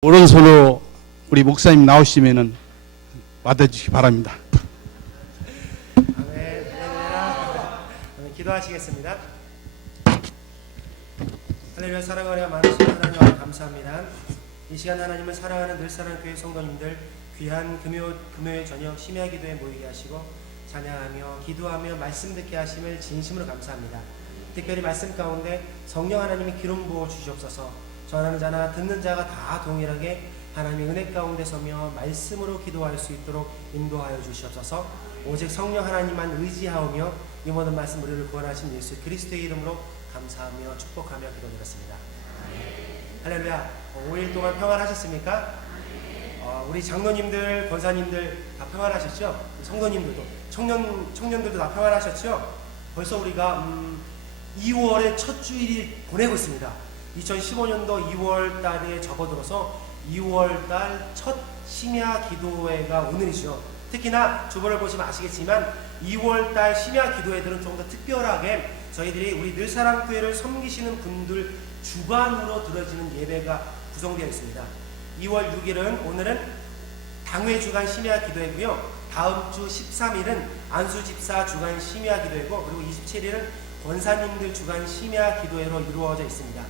오른손으로 우리 목사님 나오시면은 받아주시기 바랍니다. 오늘 기도하시겠습니다. 할렐루야. 사랑하여 많으신 하나님 감사합니다. 이 시간 하나님을 사랑하는 늘사랑교회 성도님들 귀한 금요일 저녁 심야 기도에 모이게 하시고 찬양하며 기도하며 말씀 듣게 하심을 진심으로 감사합니다. 특별히 말씀 가운데 성령 하나님이 기름 부어 주시옵소서. 전하는 자나 듣는 자가 다 동일하게 하나님의 은혜 가운데 서며 말씀으로 기도할 수 있도록 인도하여 주시옵소서. 오직 성령 하나님만 의지하오며 이 모든 말씀 우리를 구원하신 예수 그리스도의 이름으로 감사하며 축복하며 기도드렸습니다. 할렐루야. 5일 동안 평안하셨습니까? 우리 장로님들, 권사님들 다 평안하셨죠? 성도님들도, 청년들도 다 평안하셨죠? 벌써 우리가 2월의 첫 주일이 보내고 있습니다. 2015년도 2월 달에 접어들어서 2월 달 첫 심야 기도회가 오늘이죠. 특히나 주보를 보시면 아시겠지만 2월 달 심야 기도회들은 좀 더 특별하게 저희들이 우리 늘사랑교회를 섬기시는 분들 주관으로 드려지는 예배가 구성되어 있습니다. 2월 6일은 오늘은 당회 주간 심야 기도회고요. 다음 주 13일은 안수 집사 주간 심야 기도회고, 그리고 27일은 권사님들 주간 심야 기도회로 이루어져 있습니다.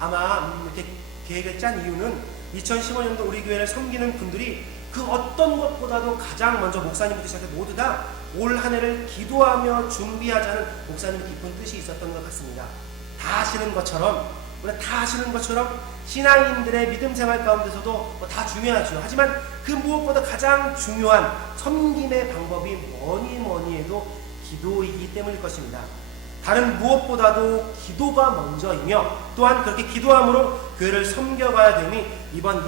아마 이렇게 계획을 짠 이유는 2015년도 우리 교회를 섬기는 분들이 그 어떤 것보다도 가장 먼저 목사님부터 시작해 모두 다 올 한 해를 기도하며 준비하자는 목사님의 깊은 뜻이 있었던 것 같습니다. 다 아시는 것처럼, 우리가 다 아시는 것처럼 신앙인들의 믿음 생활 가운데서도 다 중요하죠. 하지만 그 무엇보다 가장 중요한 섬김의 방법이 뭐니 해도 기도이기 때문일 것입니다. 다른 무엇보다도 기도가 먼저이며, 또한 그렇게 기도함으로 교회를 섬겨가야 되니 이번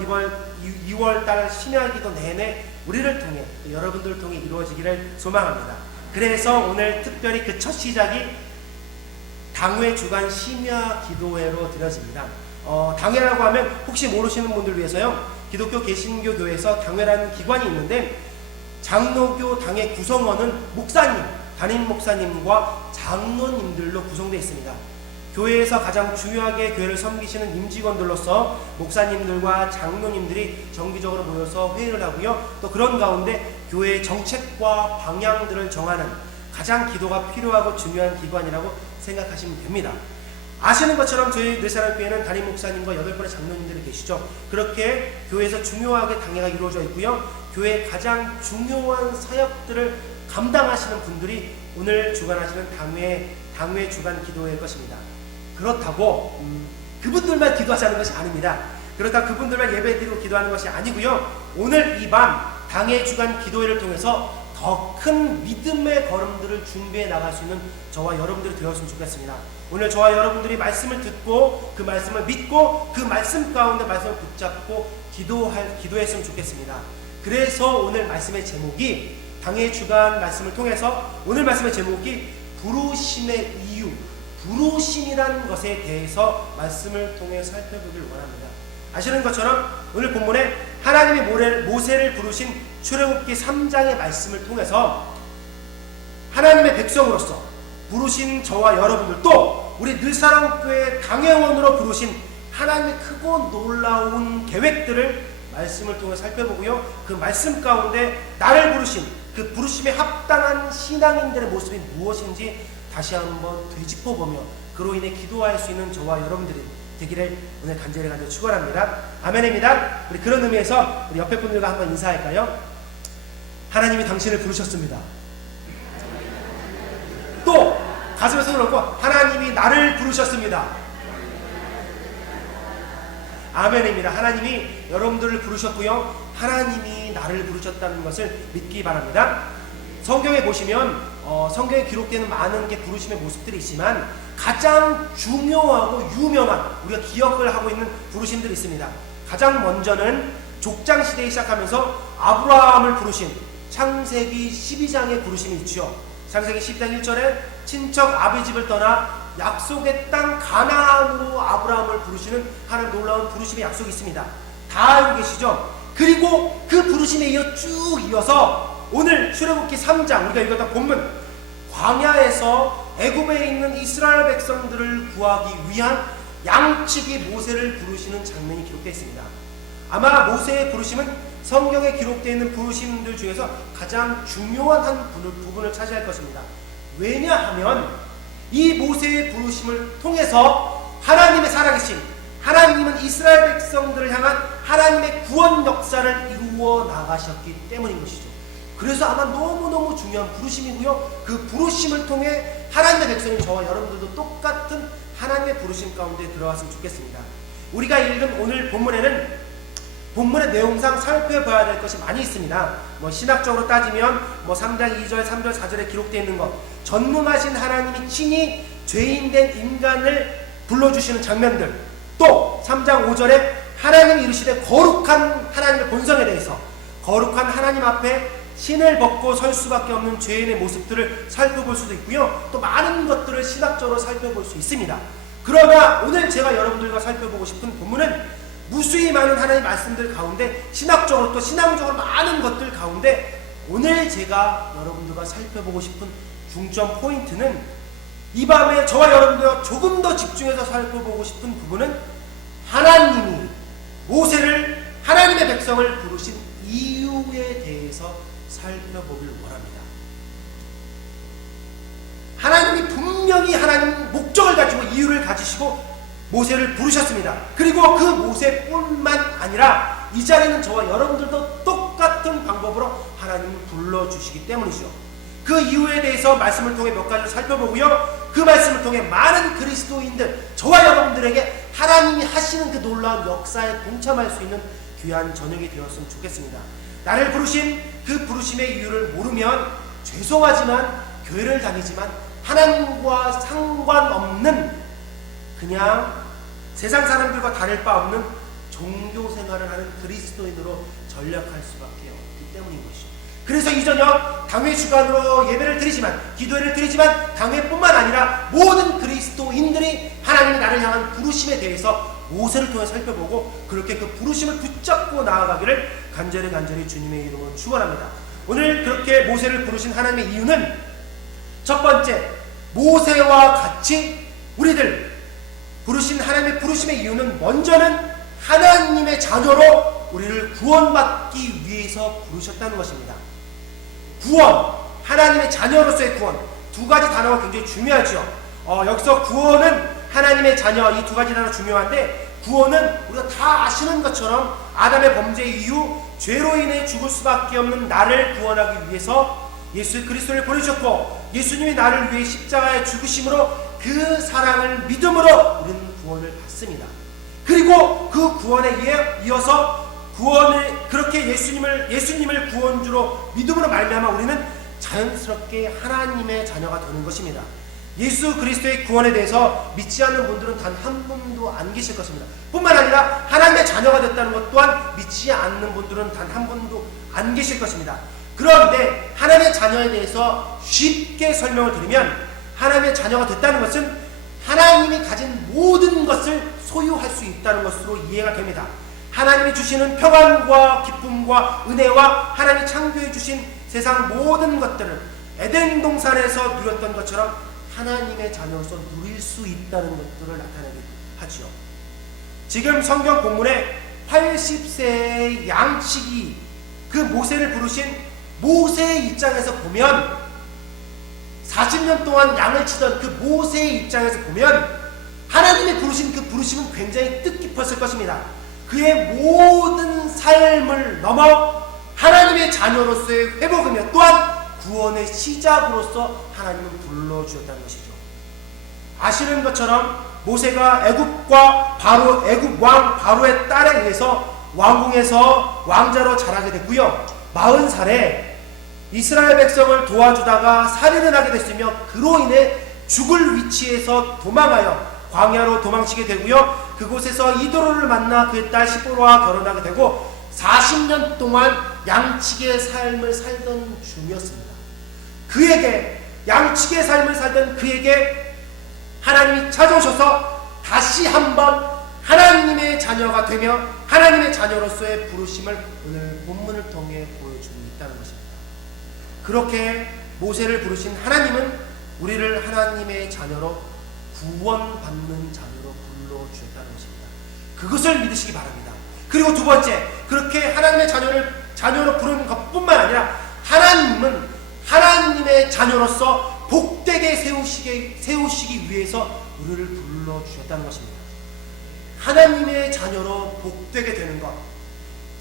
2월달 심야기도 내내 우리를 통해, 여러분들을 통해 이루어지기를 소망합니다. 그래서 오늘 특별히 그 첫 시작이 당회 주간 심야 기도회로 드려집니다. 당회라고 하면 혹시 모르시는 분들 위해서요, 기독교 개신교 교회에서 당회라는 기관이 있는데 장로교 당회 구성원은 목사님, 담임 목사님과 장로님들로 구성되어 있습니다. 교회에서 가장 중요하게 교회를 섬기시는 임직원들로서 목사님들과 장로님들이 정기적으로 모여서 회의를 하고요. 또 그런 가운데 교회의 정책과 방향들을 정하는 가장 기도가 필요하고 중요한 기관이라고 생각하시면 됩니다. 아시는 것처럼 저희 늘사랑교회는 담임 목사님과 8분의 장로님들이 계시죠. 그렇게 교회에서 중요하게 당회가 이루어져 있고요. 교회의 가장 중요한 사역들을 감당하시는 분들이 오늘 주관하시는 당회 주간 기도회일 것입니다. 그렇다고 그분들만 기도하자는 것이 아닙니다. 그렇다고 그분들만 예배드리고 기도하는 것이 아니고요. 오늘 이 밤 당회 주간 기도회를 통해서 더 큰 믿음의 걸음들을 준비해 나갈 수 있는 저와 여러분들이 되었으면 좋겠습니다. 오늘 저와 여러분들이 말씀을 듣고 그 말씀을 믿고 그 말씀 가운데 말씀을 붙잡고 기도했으면 좋겠습니다. 그래서 오늘 말씀의 제목이, 당회 주간 말씀을 통해서 오늘 말씀의 제목이 부르심의 이유, 부르심이라는 것에 대해서 말씀을 통해 살펴보기를 원합니다. 아시는 것처럼 오늘 본문에 하나님이 모세를 부르신 출애굽기 3장의 말씀을 통해서 하나님의 백성으로서 부르신 저와 여러분들, 또 우리 늘사랑교회 당회원으로 부르신 하나님의 크고 놀라운 계획들을 말씀을 통해 살펴보고요. 그 말씀 가운데 나를 부르신 그 부르심에 합당한 신앙인들의 모습이 무엇인지 다시 한번 되짚어보며 그로 인해 기도할 수 있는 저와 여러분들이 되기를 오늘 간절히 축원합니다. 아멘입니다. 우리 그런 의미에서 우리 옆에 분들과 한번 인사할까요? 하나님이 당신을 부르셨습니다. 또 가슴에 손을 얹고 하나님이 나를 부르셨습니다. 아멘입니다. 하나님이 여러분들을 부르셨고요. 하나님이 나를 부르셨다는 것을 믿기 바랍니다. 성경에 보시면 성경에 기록되는 많은 게 부르심의 모습들이 있지만 가장 중요하고 유명한, 우리가 기억을 하고 있는 부르심들이 있습니다. 가장 먼저는 족장시대에 시작하면서 아브라함을 부르신 창세기 12장의 부르심이 있죠. 창세기 12장 1절에 친척 아비집을 떠나 약속의 땅 가나안으로 아브라함을 부르시는 하나님 놀라운 부르심의 약속이 있습니다. 다 알고 계시죠? 그리고 그 부르심에 쭉 이어서 오늘 출애굽기 3장 우리가 읽었던 본문, 광야에서 애굽에 있는 이스라엘 백성들을 구하기 위한 양측이 모세를 부르시는 장면이 기록되어 있습니다. 아마 모세의 부르심은 성경에 기록되어 있는 부르심들 중에서 가장 중요한 한 부분을 차지할 것입니다. 왜냐하면 이 모세의 부르심을 통해서 하나님의 살아계신, 하나님은 이스라엘 백성들을 향한 하나님의 구원 역사를 이루어 나가셨기 때문인 것이죠. 그래서 아마 너무너무 중요한 부르심이고요. 그 부르심을 통해 하나님의 백성인 저와 여러분들도 똑같은 하나님의 부르심 가운데 들어갔으면 좋겠습니다. 우리가 읽은 오늘 본문에는 본문의 내용상 살펴봐야 될 것이 많이 있습니다. 신학적으로 따지면 3장 2절, 3절, 4절에 기록되어 있는 것, 전능하신 하나님이 친히 죄인된 인간을 불러주시는 장면들, 또 3장 5절에 하나님이 이르시되 거룩한 하나님의 본성에 대해서, 거룩한 하나님 앞에 신을 벗고 설 수밖에 없는 죄인의 모습들을 살펴볼 수도 있고요. 또 많은 것들을 신학적으로 살펴볼 수 있습니다. 그러나 오늘 제가 여러분들과 살펴보고 싶은 본문은 무수히 많은 하나님의 말씀들 가운데 신학적으로 또 신앙적으로 많은 것들 가운데 오늘 제가 여러분들과 살펴보고 싶은 중점 포인트는 이 밤에 저와 여러분들과 조금 더 집중해서 살펴보고 싶은 부분은 하나님이 모세를, 하나님의 백성을 부르신 이유에 대해서 살펴보길 원합니다. 하나님이 분명히 하나님 목적을 가지고 이유를 가지시고 모세를 부르셨습니다. 그리고 그 모세뿐만 아니라 이 자리는 저와 여러분들도 똑같은 방법으로 하나님을 불러주시기 때문이죠. 그 이유에 대해서 말씀을 통해 몇 가지를 살펴보고요. 그 말씀을 통해 많은 그리스도인들, 저와 여러분들에게 하나님이 하시는 그 놀라운 역사에 동참할 수 있는 귀한 저녁이 되었으면 좋겠습니다. 나를 부르신 그 부르심의 이유를 모르면 죄송하지만 교회를 다니지만 하나님과 상관없는 그냥 세상 사람들과 다를 바 없는 종교 생활을 하는 그리스도인으로 전락할 수밖에 없기 때문인 것이죠. 그래서 이 저녁 당회 주간으로 예배를 드리지만, 기도회를 드리지만 당회뿐만 아니라 모든 그리스도인들이 하나님이 나를 향한 부르심에 대해서 모세를 통해 살펴보고 그렇게 그 부르심을 붙잡고 나아가기를 간절히 주님의 이름으로 축원합니다. 오늘 그렇게 모세를 부르신 하나님의 이유는 첫 번째, 모세와 같이 우리들 부르신 하나님의 부르심의 이유는 먼저는 하나님의 자녀로 우리를 구원받기 위해서 부르셨다는 것입니다. 구원, 하나님의 자녀로서의 구원, 두 가지 단어가 굉장히 중요하죠. 여기서 구원은 하나님의 자녀, 이 두 가지 단어 중요한데, 구원은 우리가 다 아시는 것처럼 아담의 범죄 이후 죄로 인해 죽을 수밖에 없는 나를 구원하기 위해서 예수 그리스도를 보내주셨고, 예수님이 나를 위해 십자가에 죽으심으로 그 사랑을 믿음으로 우리는 구원을 받습니다. 그리고 그 구원에 이어서 그렇게 예수님을 구원주로 믿음으로 말미암아 우리는 자연스럽게 하나님의 자녀가 되는 것입니다. 예수 그리스도의 구원에 대해서 믿지 않는 분들은 단 한 분도 안 계실 것입니다. 뿐만 아니라 하나님의 자녀가 됐다는 것 또한 믿지 않는 분들은 단 한 분도 안 계실 것입니다. 그런데 하나님의 자녀에 대해서 쉽게 설명을 드리면, 하나님의 자녀가 됐다는 것은 하나님이 가진 모든 것을 소유할 수 있다는 것으로 이해가 됩니다. 하나님이 주시는 평안과 기쁨과 은혜와 하나님이 창조해 주신 세상 모든 것들을 에덴 동산에서 누렸던 것처럼 하나님의 자녀로서 누릴 수 있다는 것들을 나타내게 하지요. 지금 성경 본문에 80세의 양치기, 그 모세를 부르신 모세의 입장에서 보면, 40년 동안 양을 치던 그 모세의 입장에서 보면 하나님이 부르신 그 부르심은 굉장히 뜻깊었을 것입니다. 그의 모든 삶을 넘어 하나님의 자녀로서의 회복이며 또한 구원의 시작으로서 하나님은 불러주셨다는 것이죠. 아시는 것처럼 모세가 애굽 왕 바로의 딸에 의해서 왕궁에서 왕자로 자라게 됐고요. 40살에 이스라엘 백성을 도와주다가 살인을 하게 됐으며 그로 인해 죽을 위치에서 도망하여 광야로 도망치게 되고요. 그곳에서 이도로를 만나 그의 딸 시보라와 결혼하게 되고 40년 동안 양치기의 삶을 살던 중이었습니다. 양치기의 삶을 살던 그에게 하나님이 찾아오셔서 다시 한번 하나님의 자녀가 되며 하나님의 자녀로서의 부르심을 오늘 본문을 통해 보여주고 있다는 것입니다. 그렇게 모세를 부르신 하나님은 우리를 하나님의 자녀로 구원받는 자녀로 불러주셨다는 것입니다. 그것을 믿으시기 바랍니다. 그리고 두 번째, 그렇게 하나님의 자녀로 부르는 것뿐만 아니라 하나님은 하나님의 자녀로서 복되게 세우시기 위해서 우리를 불러주셨다는 것입니다. 하나님의 자녀로 복되게 되는 것,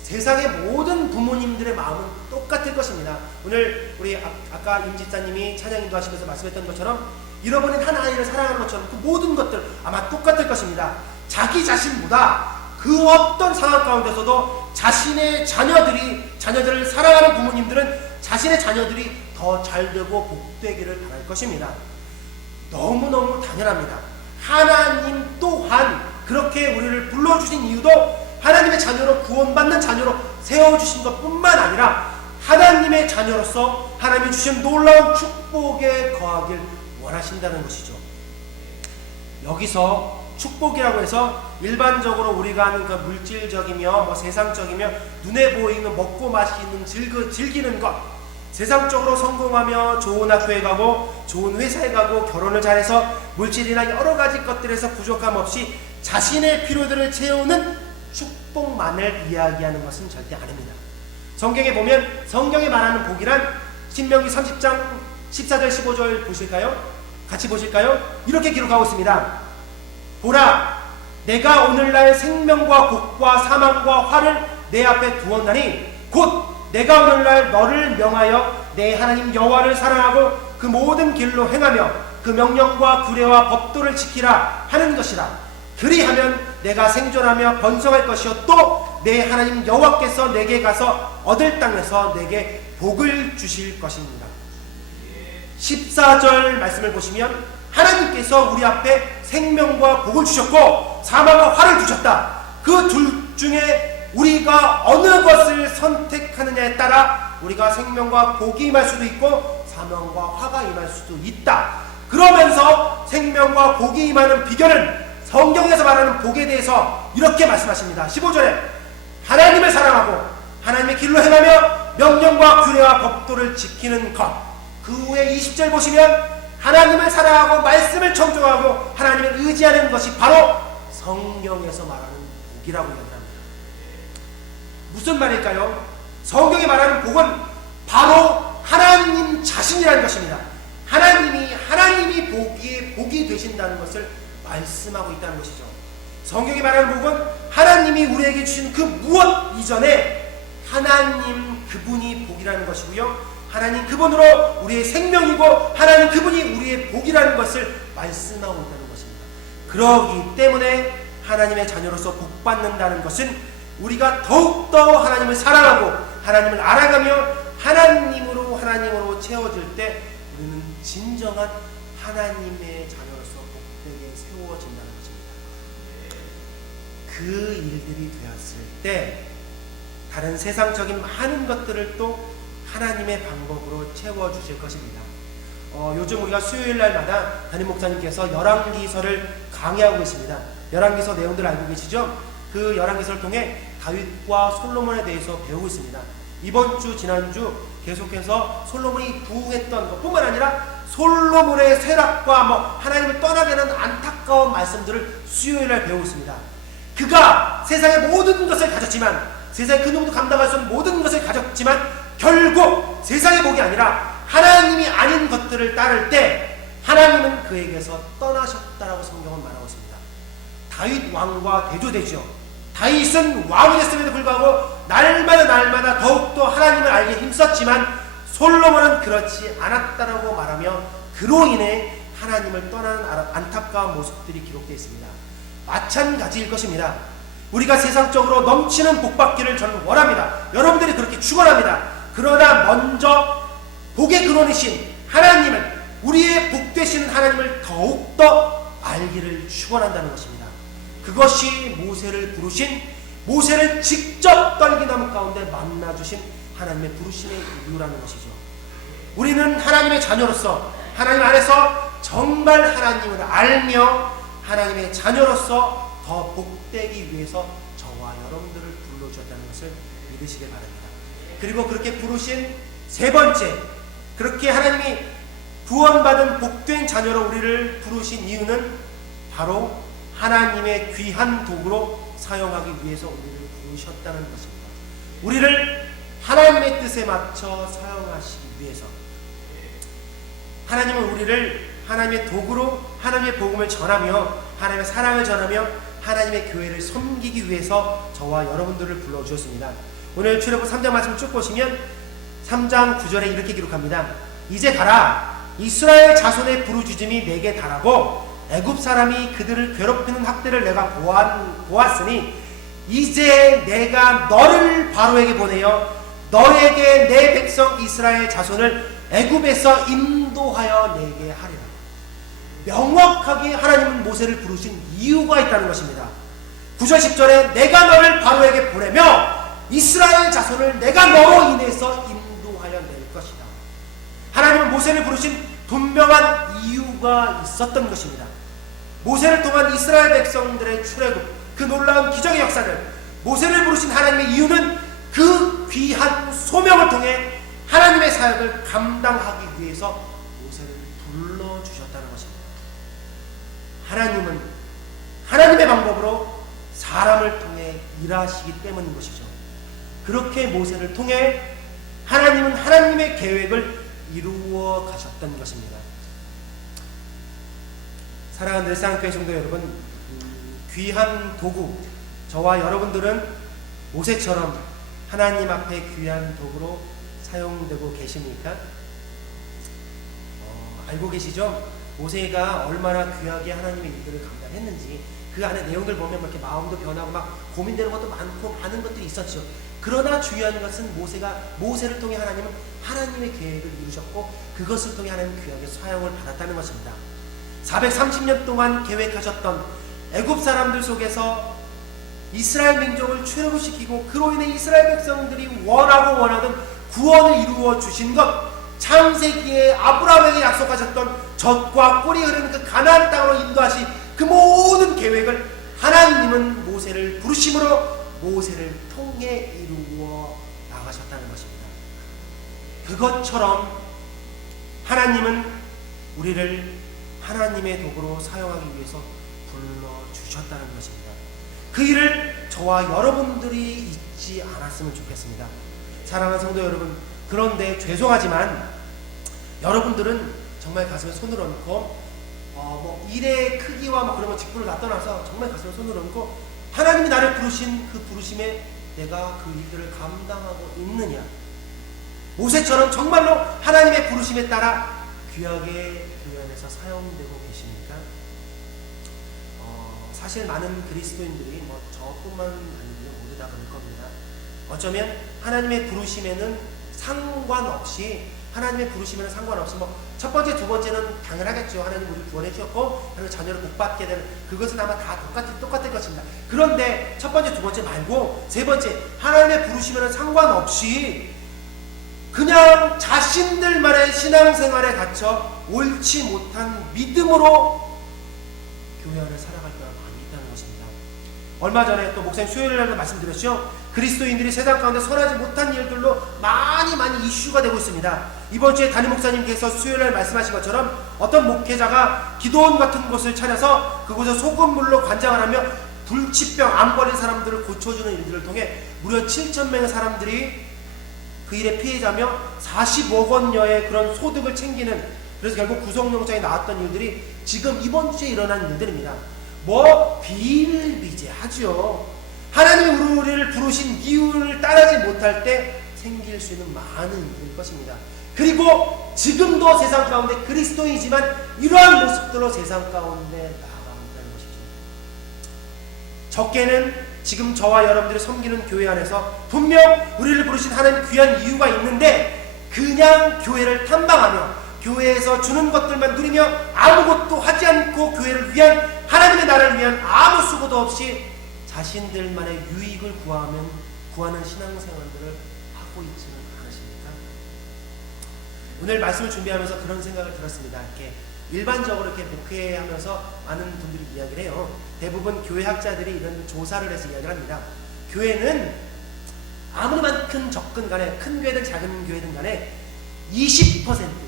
세상의 모든 부모님들의 마음은 똑같을 것입니다. 오늘 우리 아까 임 집사님이 찬양 인도하시면서 말씀했던 것처럼 잃어버린 한 아이를 사랑하는 것처럼 그 모든 것들 아마 똑같을 것입니다. 자기 자신보다 그 어떤 상황 가운데서도 자신의 자녀들을 사랑하는 부모님들은 자신의 자녀들이 더 잘되고 복되기를 바랄 것입니다. 너무너무 당연합니다. 하나님 또한 그렇게 우리를 불러주신 이유도 하나님의 자녀로 구원받는 자녀로 세워주신 것뿐만 아니라 하나님의 자녀로서 하나님이 주신 놀라운 축복에 거하길 원하신다는 것이죠. 여기서 축복이라고 해서 일반적으로 우리가 하는 그 물질적이며 세상적이며 눈에 보이는 먹고 마시는 즐기는 것, 세상적으로 성공하며 좋은 학교에 가고 좋은 회사에 가고 결혼을 잘해서 물질이나 여러 가지 것들에서 부족함 없이 자신의 필요들을 채우는 축복만을 이야기하는 것은 절대 아닙니다. 성경에 보면 성경에 말하는 복이란 신명기 30장 14절 15절 보실까요? 같이 보실까요? 이렇게 기록하고 있습니다. 보라, 내가 오늘날 생명과 복과 사망과 화를 내 앞에 두었나니 곧 내가 오늘날 너를 명하여 내 하나님 여호와를 사랑하고 그 모든 길로 행하며 그 명령과 규례와 법도를 지키라 하는 것이라. 그리하면 내가 생존하며 번성할 것이요 또 내 하나님 여호와께서 내게 가서 얻을 땅에서 내게 복을 주실 것입니다. 14절 말씀을 보시면 하나님께서 우리 앞에 생명과 복을 주셨고 사망과 화를 주셨다. 그 둘 중에 우리가 어느 것을 선택하느냐에 따라 우리가 생명과 복이 임할 수도 있고 사망과 화가 임할 수도 있다. 그러면서 생명과 복이 임하는 비결은 성경에서 말하는 복에 대해서 이렇게 말씀하십니다. 15절에 하나님을 사랑하고 하나님의 길로 행하며 명령과 규례와 법도를 지키는 것. 그 후에 20절 보시면 하나님을 사랑하고 말씀을 청종하고 하나님을 의지하는 것이 바로 성경에서 말하는 복이라고 이야기합니다. 무슨 말일까요? 성경이 말하는 복은 바로 하나님 자신이라는 것입니다. 하나님이 복이 되신다는 것을 말씀하고 있다는 것이죠. 성경이 말하는 복은 하나님이 우리에게 주신 그 무엇 이전에 하나님 그분이 복이라는 것이고요. 하나님 그분으로 우리의 생명이고 하나님 그분이 우리의 복이라는 것을 말씀하고 있다는 것입니다. 그러기 때문에 하나님의 자녀로서 복받는다는 것은 우리가 더욱더 하나님을 사랑하고 하나님을 알아가며 하나님으로 채워질 때 우리는 진정한 하나님의 자녀로서 복되게 세워진다는 것입니다. 그 일들이 되었을 때 다른 세상적인 많은 것들을 또 하나님의 방법으로 채워주실 것입니다. 요즘 우리가 수요일날마다 담임 목사님께서 열왕기서를 강의하고 계십니다. 열왕기서 내용들 알고 계시죠? 그 열왕기서를 통해 다윗과 솔로몬에 대해서 배우고 있습니다. 이번 주 지난주 계속해서 솔로몬이 부흥했던 것뿐만 아니라 솔로몬의 쇠락과 하나님을 떠나게 하는 안타까운 말씀들을 수요일날 배우고 있습니다. 그가 세상의 모든 것을 가졌지만 세상에 그 누구도 감당할 수 없는 모든 것을 가졌지만 결국 세상의 복이 아니라 하나님이 아닌 것들을 따를 때 하나님은 그에게서 떠나셨다라고 성경은 말하고 있습니다. 다윗 왕과 대조되죠. 다윗은 왕이 됐음에도 불구하고 날마다 더욱더 하나님을 알게 힘썼지만 솔로몬은 그렇지 않았다라고 말하며 그로 인해 하나님을 떠나는 안타까운 모습들이 기록되어 있습니다. 마찬가지일 것입니다. 우리가 세상적으로 넘치는 복받기를 저는 원합니다. 여러분들이 그렇게 축원합니다. 그러나 먼저 복의 근원이신 하나님을, 우리의 복 되시는 하나님을 더욱더 알기를 축원한다는 것입니다. 그것이 모세를 부르신, 모세를 직접 떨기나무 가운데 만나주신 하나님의 부르심의 이유라는 것이죠. 우리는 하나님의 자녀로서 하나님 안에서 정말 하나님을 알며 하나님의 자녀로서 더 복되기 위해서 저와 여러분들을 불러주셨다는 것을 믿으시길 바랍니다. 그리고 그렇게 부르신 세 번째, 그렇게 하나님이 구원받은 복된 자녀로 우리를 부르신 이유는 바로 하나님의 귀한 도구로 사용하기 위해서 우리를 부르셨다는 것입니다. 우리를 하나님의 뜻에 맞춰 사용하시기 위해서, 하나님은 우리를 하나님의 도구로 하나님의 복음을 전하며 하나님의 사랑을 전하며 하나님의 교회를 섬기기 위해서 저와 여러분들을 불러주셨습니다. 오늘 출애굽 3장 말씀을 쭉 보시면 3장 9절에 이렇게 기록합니다. 이제 가라, 이스라엘 자손의 부르짖음이 내게 달하고 애굽 사람이 그들을 괴롭히는 학대를 내가 보았으니 이제 내가 너를 바로에게 보내어 너에게 내 백성 이스라엘 자손을 애굽에서 인도하여 내게 하리라. 명확하게 하나님은 모세를 부르신 이유가 있다는 것입니다. 9절 10절에 내가 너를 바로에게 보내며 이스라엘 자손을 내가 너로 인해서 인도하여 낼 것이다. 하나님은 모세를 부르신 분명한 이유가 있었던 것입니다. 모세를 통한 이스라엘 백성들의 출애굽, 그 놀라운 기적의 역사를, 모세를 부르신 하나님의 이유는 그 귀한 소명을 통해 하나님의 사역을 감당하기 위해서 모세를 불러주셨다는 것입니다. 하나님은 하나님의 방법으로 사람을 통해 일하시기 때문인 것이죠. 그렇게 모세를 통해 하나님은 하나님의 계획을 이루어 가셨던 것입니다. 사랑하는 늘상교회 성도 여러분, 귀한 도구, 저와 여러분들은 모세처럼 하나님 앞에 귀한 도구로 사용되고 계십니까? 알고 계시죠? 모세가 얼마나 귀하게 하나님의 일들을 감당했는지, 그 안에 내용들 보면 이렇게 마음도 변하고 막 고민되는 것도 많고 많은 것들이 있었죠. 그러나 중요한 것은 모세를 통해 하나님은 하나님의 계획을 이루셨고 그것을 통해 하나님 귀하게 사용을 받았다는 것입니다. 430년 동안 계획하셨던 애굽 사람들 속에서 이스라엘 민족을 출애굽시키고 그로 인해 이스라엘 백성들이 원하던 구원을 이루어 주신 것, 창세기에 아브라함에게 약속하셨던 젖과 꿀이 흐르는 그 가나안 땅으로 인도하신 그 모든 계획을 하나님은 모세를 부르심으로 모세를 통해 이루어 나가셨다는 것입니다. 그것처럼 하나님은 우리를 하나님의 도구로 사용하기 위해서 불러주셨다는 것입니다. 그 일을 저와 여러분들이 잊지 않았으면 좋겠습니다. 사랑하는 성도 여러분, 그런데 죄송하지만 여러분들은 정말 가슴에 손을 얹고 일의 크기와 그런 거 직분을 다 떠나서 정말 가슴에 손을 얹고 하나님이 나를 부르신 그 부르심에 내가 그 일들을 감당하고 있느냐, 모세처럼 정말로 하나님의 부르심에 따라 귀하게 교회 안에서 사용되고 계십니까? 사실 많은 그리스도인들이 저뿐만 아니고 모두 다 그럴 겁니다. 어쩌면 하나님의 부르심에는 상관없이 첫 번째, 두 번째는 당연하겠죠. 하나님 우리를 구원해 주셨고 하나님 자녀를 복받게 되는 그것은 아마 다 똑같을 것입니다. 그런데 첫 번째, 두 번째 말고 세 번째, 하나님의 부르심에는 상관없이 그냥 자신들만의 신앙생활에 갇혀 옳지 못한 믿음으로 교회 안에 살아갈 때가 많이 있다는 것입니다. 얼마 전에 또 목사님 수요일 날도 말씀드렸죠. 그리스도인들이 세상 가운데 선하지 못한 일들로 많이 이슈가 되고 있습니다. 이번 주에 담임 목사님께서 수요일 날 말씀하신 것처럼 어떤 목회자가 기도원 같은 곳을 차려서 그곳에 소금물로 관장을 하며 불치병, 암 걸린 사람들을 고쳐주는 일들을 통해 무려 7,000명의 사람들이 그 일의 피해자며 40억 원여의 그런 소득을 챙기는, 그래서 결국 구속영장이 나왔던 일들이 지금 이번 주에 일어난 일들입니다. 비일비재하죠. 하나님이 우리를 부르신 이유를 따르지 못할 때 생길 수 있는 많은 일일 것입니다. 그리고 지금도 세상 가운데 그리스도이지만 이러한 모습들로 세상 가운데 나아간다는 것이죠. 적게는 지금 저와 여러분들이 섬기는 교회 안에서 분명 우리를 부르신 하나님 귀한 이유가 있는데 그냥 교회를 탐방하며 교회에서 주는 것들만 누리며 아무것도 하지 않고 교회를 위한, 하나님의 나라를 위한 아무 수고도 없이 자신들만의 유익을 구하는 신앙생활들을 하고 있지는 않으십니까? 오늘 말씀을 준비하면서 그런 생각을 들었습니다. 이렇게 일반적으로 이렇게 목회하면서 많은 분들이 이야기를 해요. 대부분 교회학자들이 이런 조사를 해서 이야기를 합니다. 교회는 아무리 큰 접근 간에, 큰 교회든 작은 교회든 간에 20%,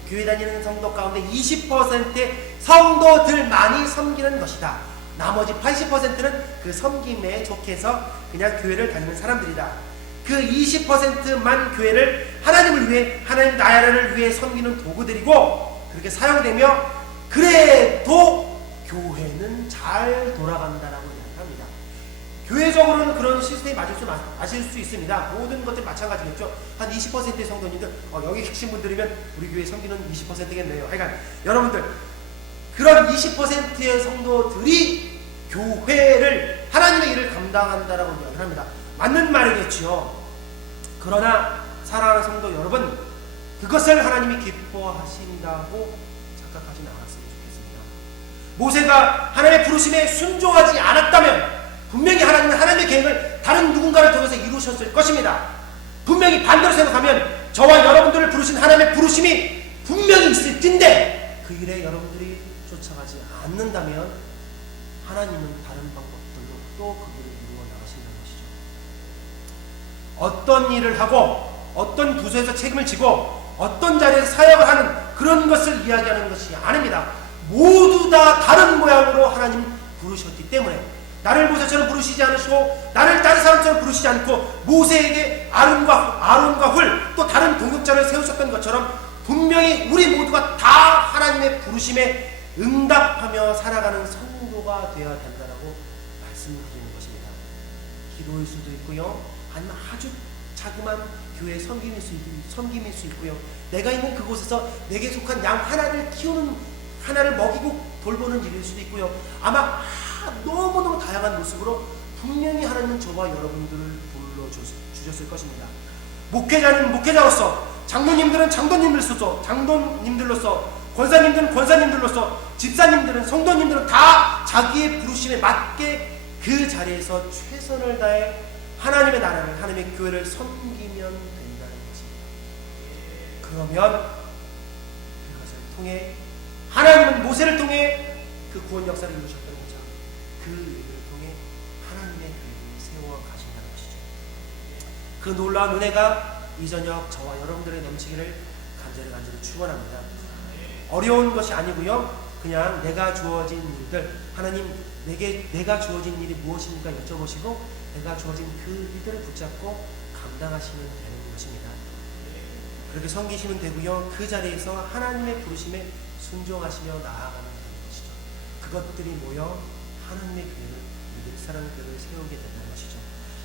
교회 다니는 성도 가운데 20%의 성도들만이 섬기는 것이다. 나머지 80%는 그 섬김에 족해서 그냥 교회를 다니는 사람들이다. 그 20%만 교회를 하나님을 위해, 하나님 나라를 위해 섬기는 도구들이고, 그렇게 사용되며 그래도 교회는 잘 돌아간다라고 이야기합니다. 교회적으로는 그런 시스템이 맞을 수 있습니다. 모든 것들이 마찬가지겠죠. 한 20%의 성도님들, 여기 계신 분들이면 우리 교회 섬기는 20%겠네요. 하여간 여러분들, 그런 20%의 성도들이 교회를, 하나님의 일을 감당한다라고 이야기를 합니다. 맞는 말이겠지요. 그러나 사랑하는 성도 여러분, 그것을 하나님이 기뻐하신다고 착각하지는 않았으면 좋겠습니다. 모세가 하나님의 부르심에 순종하지 않았다면 분명히 하나님은 하나님의 계획을 다른 누군가를 통해서 이루셨을 것입니다. 분명히 반대로 생각하면 저와 여러분들을 부르신 하나님의 부르심이 분명히 있을 텐데 그 일에 여러분들이 쫓아가지 않는다면 하나님은 다른 방법들로 또 그 일을 이루어 나가신다는 것이죠. 어떤 일을 하고 어떤 부서에서 책임을 지고 어떤 자리에서 사역을 하는 그런 것을 이야기하는 것이 아닙니다. 모두 다 다른 모양으로 하나님 부르셨기 때문에 나를 모세처럼 부르시지 않으시고 나를 다른 사람처럼 부르시지 않고 모세에게 아론과 훌 또 다른 동역자를 세우셨던 것처럼 분명히 우리 모두가 다 하나님의 부르심에 응답하며 살아가는 성도가 되어야 된다라고 말씀드리는 것입니다. 기도일 수도 있고요, 아니면 아주 자그마한 교회 섬김일 수 있고요, 내가 있는 그곳에서 내게 속한 양 하나를 키우는, 하나를 먹이고 돌보는 일일 수도 있고요, 아마 너무너무 다양한 모습으로 분명히 하나님은 저와 여러분들을 불러주셨을 것입니다. 목회자는 목회자로서, 장로님들은 장로님들로서, 권사님들은 권사님들로서, 집사님들은 성도님들은 다 자기의 부르심에 맞게 그 자리에서 최선을 다해 하나님의 나라를, 하나님의 교회를 섬기면 된다는 것입니다. 그러면 그것을 통해 하나님은 모세를 통해 그 구원 역사를 이루셨던 거죠. 그 일을 통해 하나님의 교회를 세워 가신다는 것이죠. 그 놀라운 은혜가 이 저녁 저와 여러분들의 넘치기를 간절히 축원합니다. 어려운 것이 아니고요, 그냥 내가 주어진 일들, 하나님 내가 주어진 일이 무엇입니까 여쭤보시고 내가 주어진 그 일들을 붙잡고 감당하시면 되는 것입니다. 그렇게 섬기시면 되고요, 그 자리에서 하나님의 부르심에 순종하시며 나아가면 되는 것이죠. 그것들이 모여 하나님의 교회를, 사랑의 교회를 세우게 되는 것이죠.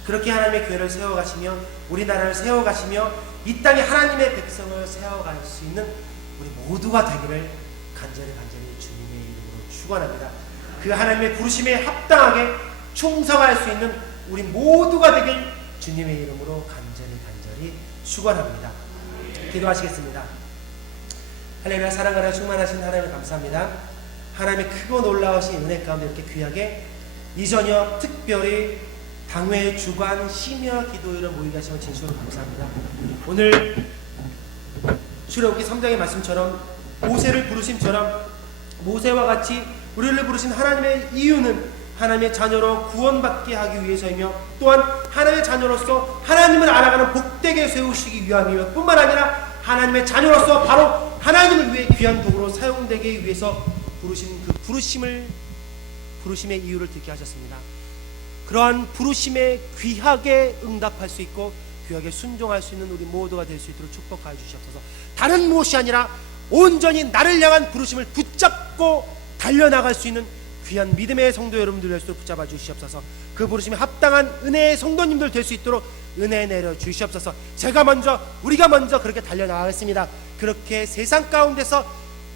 그렇게 하나님의 교회를 세워가시며 우리나라를 세워가시며 이 땅에 하나님의 백성을 세워갈 수 있는 우리 모두가 되기를 간절히 주님의 이름으로 축원합니다. 그 하나님의 부르심에 합당하게 충성할 수 있는 우리 모두가 되길 주님의 이름으로 간절히 축원합니다. 기도하시겠습니다. 할렐루야. 사랑하라 충만하신 하나님 감사합니다. 하나님의 크고 놀라우신 은혜 가운데 이렇게 귀하게 이 저녁 특별히 당회 주관 심야 기도회를 모이게 하시면 진심으로 감사합니다. 오늘 출애굽기 3장의 말씀처럼 모세를 부르심처럼 모세와 같이 우리를 부르신 하나님의 이유는 하나님의 자녀로 구원받게 하기 위해서이며 또한 하나님의 자녀로서 하나님을 알아가는 복되게 세우시기 위함이며 뿐만 아니라 하나님의 자녀로서 바로 하나님을 위해 귀한 도구로 사용되기 위해서 부르신 그 부르심의 이유를 듣게 하셨습니다. 그러한 부르심에 귀하게 응답할 수 있고 귀하게 순종할 수 있는 우리 모두가 될 수 있도록 축복하여 주시옵소서. 다른 무엇이 아니라 온전히 나를 향한 부르심을 붙잡고 달려나갈 수 있는 귀한 믿음의 성도 여러분들 될 수 있도록 붙잡아 주시옵소서. 그 부르심에 합당한 은혜의 성도님들 될 수 있도록 은혜 내려 주시옵소서. 우리가 먼저 그렇게 달려나가겠습니다. 그렇게 세상 가운데서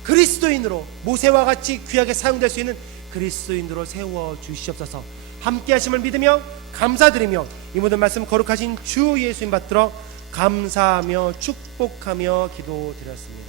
그리스도인으로 모세와 같이 귀하게 사용될 수 있는 그리스도인으로 세워 주시옵소서. 함께 하심을 믿으며 감사드리며 이 모든 말씀 거룩하신 주 예수님 받들어 감사하며 축복하며 기도드렸습니다.